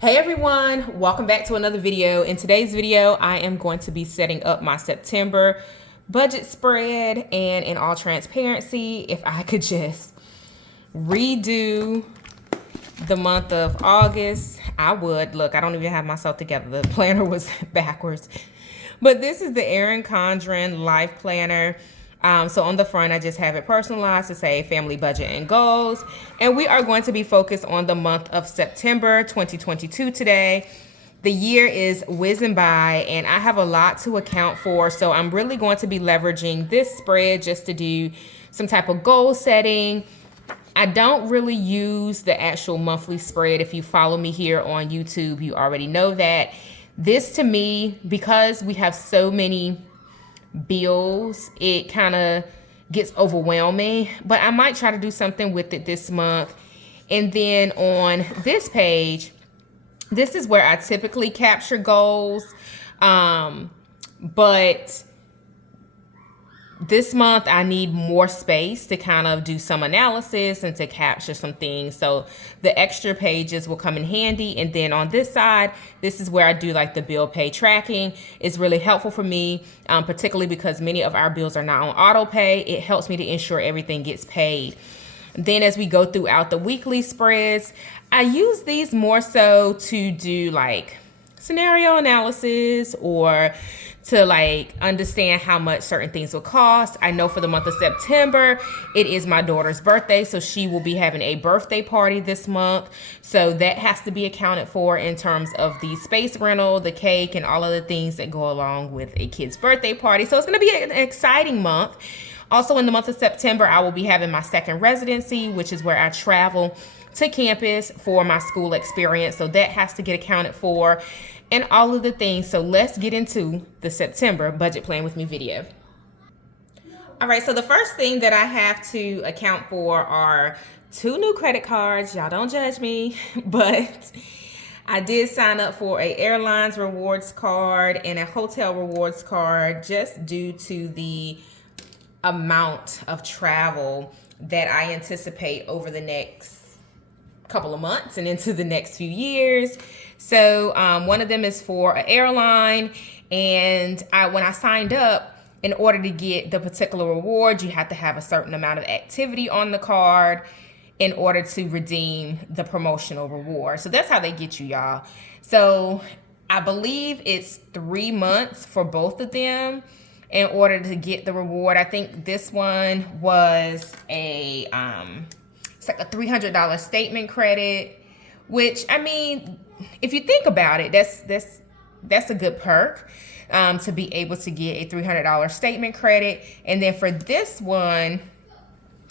Hey everyone, welcome back to another video. In today's video, I am going to be setting up my September budget spread, and in all transparency, if I could just redo the month of August, I would. Look, I don't even have myself together. The planner was backwards. But this is the Erin Condren Life Planner. So on the front, I just have it personalized to say family budget and goals. And we are going to be focused on the month of September 2022 today. The year is whizzing by and I have a lot to account for. So I'm really going to be leveraging this spread just to do some type of goal setting. I don't really use the actual monthly spread. If you follow me here on YouTube, you already know that. This to me, because we have so many bills, it kind of gets overwhelming, but I might try to do something with it this month. And then on this page, this is where I typically capture goals. But this month I need more space to kind of do some analysis and to capture some things. So the extra pages will come in handy. And then on this side, this is where I do like the bill pay tracking. It's really helpful for me, particularly because many of our bills are not on auto pay. It helps me to ensure everything gets paid. Then as we go throughout the weekly spreads, I use these more so to do like scenario analysis or to like understand how much certain things will cost. I know for the month of September, it is my daughter's birthday, so she will be having a birthday party this month. So that has to be accounted for in terms of the space rental, the cake, and all of the things that go along with a kid's birthday party. So it's gonna be an exciting month. Also in the month of September, I will be having my second residency, which is where I travel to campus for my school experience. So that has to get accounted for and all of the things. So let's get into the September budget plan with me video. All right, so the first thing that I have to account for are 2 new credit cards. Y'all don't judge me, but I did sign up for a airlines rewards card and a hotel rewards card just due to the amount of travel that I anticipate over the next couple of months and into the next few years. So one of them is for an airline, and when I signed up, in order to get the particular reward, you have to have a certain amount of activity on the card in order to redeem the promotional reward. So that's how they get you, y'all. So I believe it's 3 months for both of them in order to get the reward. I think this one was it's like a $300 statement credit, which, I mean, if you think about it, that's a good perk, to be able to get a $300 statement credit. And then for this one,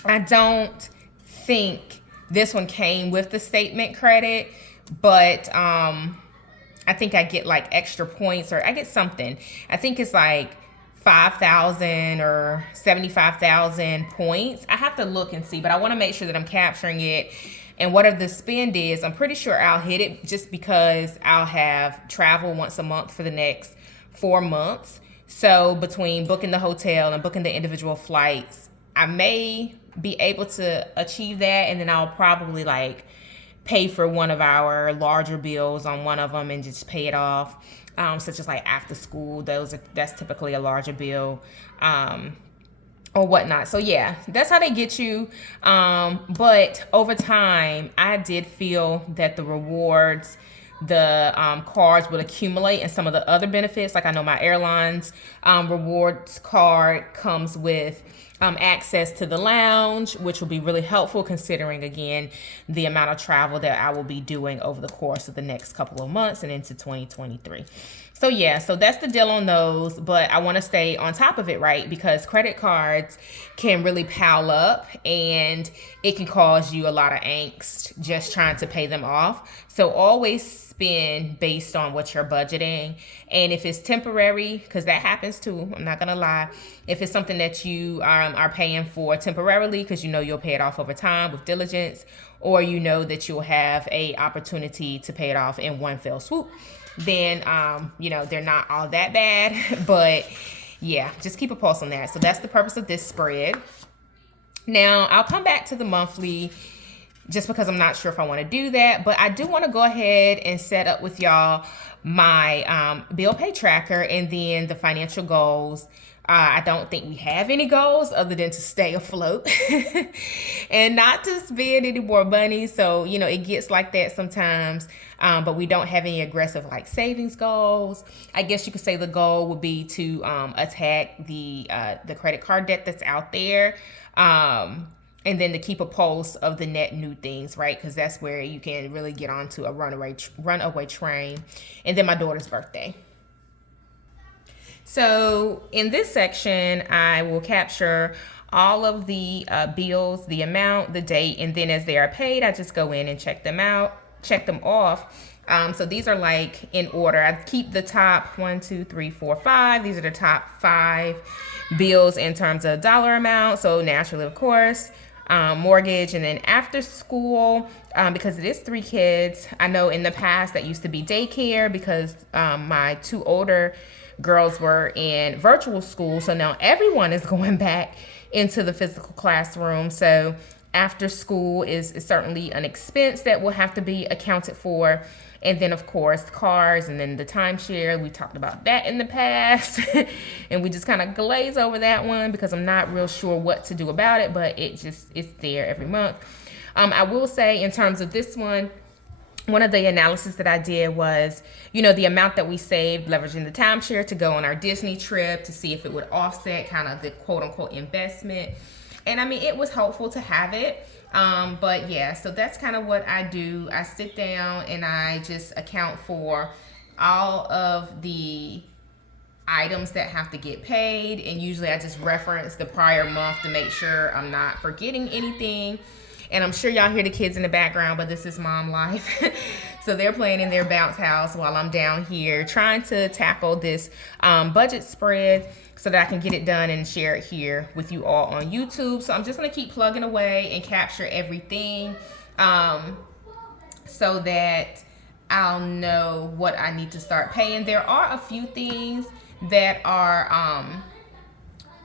I don't think this one came with the statement credit, but I think I get like extra points, or I get something. I think it's like 5,000 or 75,000 points. I have to look and see, but I want to make sure that I'm capturing it. And whatever the spend is, I'm pretty sure I'll hit it just because I'll have travel once a month for the next 4 months. So between booking the hotel and booking the individual flights, I may be able to achieve that. And then I'll probably like pay for one of our larger bills on one of them and just pay it off. Such as like after school, that's typically a larger bill, or whatnot. So yeah, that's how they get you. But over time, I did feel that the rewards, the cards would accumulate, and some of the other benefits, like I know my airlines rewards card comes with access to the lounge, which will be really helpful considering, again, the amount of travel that I will be doing over the course of the next couple of months and into 2023. So yeah, so that's the deal on those, but I want to stay on top of it, right? Because credit cards can really pile up and it can cause you a lot of angst just trying to pay them off. So always spend based on what you're budgeting. And if it's temporary, because that happens too, I'm not gonna lie. If it's something that you are paying for temporarily because you know you'll pay it off over time with diligence, or you know that you'll have a opportunity to pay it off in one fell swoop, then you know, they're not all that bad. But yeah, just keep a pulse on that. So that's the purpose of this spread. Now I'll come back to the monthly just because I'm not sure if I want to do that. But I do want to go ahead and set up with y'all my bill pay tracker and then the financial goals. I don't think we have any goals other than to stay afloat and not to spend any more money. So, you know, it gets like that sometimes, but we don't have any aggressive like savings goals. I guess you could say the goal would be to attack the credit card debt that's out there. And then to keep a pulse of the net new things, right? Because that's where you can really get onto a runaway train. And then my daughter's birthday. So in this section, I will capture all of the bills, the amount, the date, and then as they are paid, I just go in and check them off. So these are like in order. I keep the top 1, 2, 3, 4, 5. These are the top 5 bills in terms of dollar amount. So naturally, of course, mortgage, and then after school, because it is 3 kids. I know in the past that used to be daycare because my 2 older girls were in virtual school. So now everyone is going back into the physical classroom. So after school is certainly an expense that will have to be accounted for. And then, of course, cars, and then the timeshare. We talked about that in the past. And we just kind of glaze over that one because I'm not real sure what to do about it, but it's there every month. I will say in terms of this one of the analysis that I did was, you know, the amount that we saved leveraging the timeshare to go on our Disney trip to see if it would offset kind of the quote unquote investment. And I mean, it was helpful to have it. But yeah, so that's kind of what I do. I sit down and I just account for all of the items that have to get paid. And usually I just reference the prior month to make sure I'm not forgetting anything. And I'm sure y'all hear the kids in the background, but this is mom life. So they're playing in their bounce house while I'm down here trying to tackle this budget spread so that I can get it done and share it here with you all on YouTube. So I'm just gonna keep plugging away and capture everything so that I'll know what I need to start paying. There are a few things that are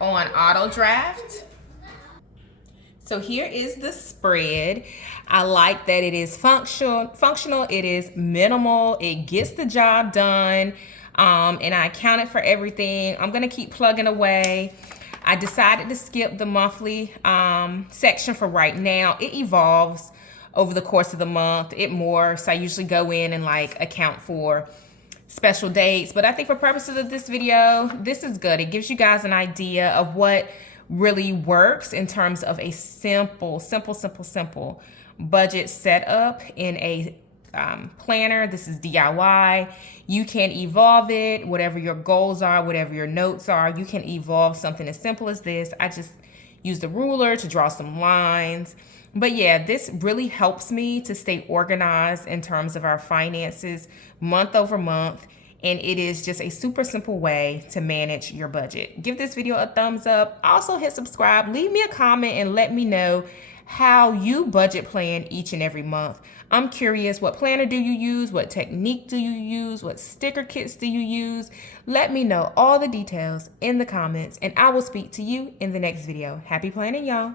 on auto draft. So here is the spread. I like that it is functional, it is minimal, it gets the job done, and I accounted for everything. I'm gonna keep plugging away. I decided to skip the monthly section for right now. It evolves over the course of the month. So I usually go in and like account for special dates, but I think for purposes of this video, this is good. It gives you guys an idea of what really works in terms of a simple budget setup in a planner. This is DIY. You can evolve it, whatever your goals are, whatever your notes are. You can evolve something as simple as this. I just use the ruler to draw some lines. But yeah, this really helps me to stay organized in terms of our finances month over month. And it is just a super simple way to manage your budget. Give this video a thumbs up. Also hit subscribe. Leave me a comment and let me know how you budget plan each and every month. I'm curious, what planner do you use? What technique do you use? What sticker kits do you use? Let me know all the details in the comments, and I will speak to you in the next video. Happy planning, y'all.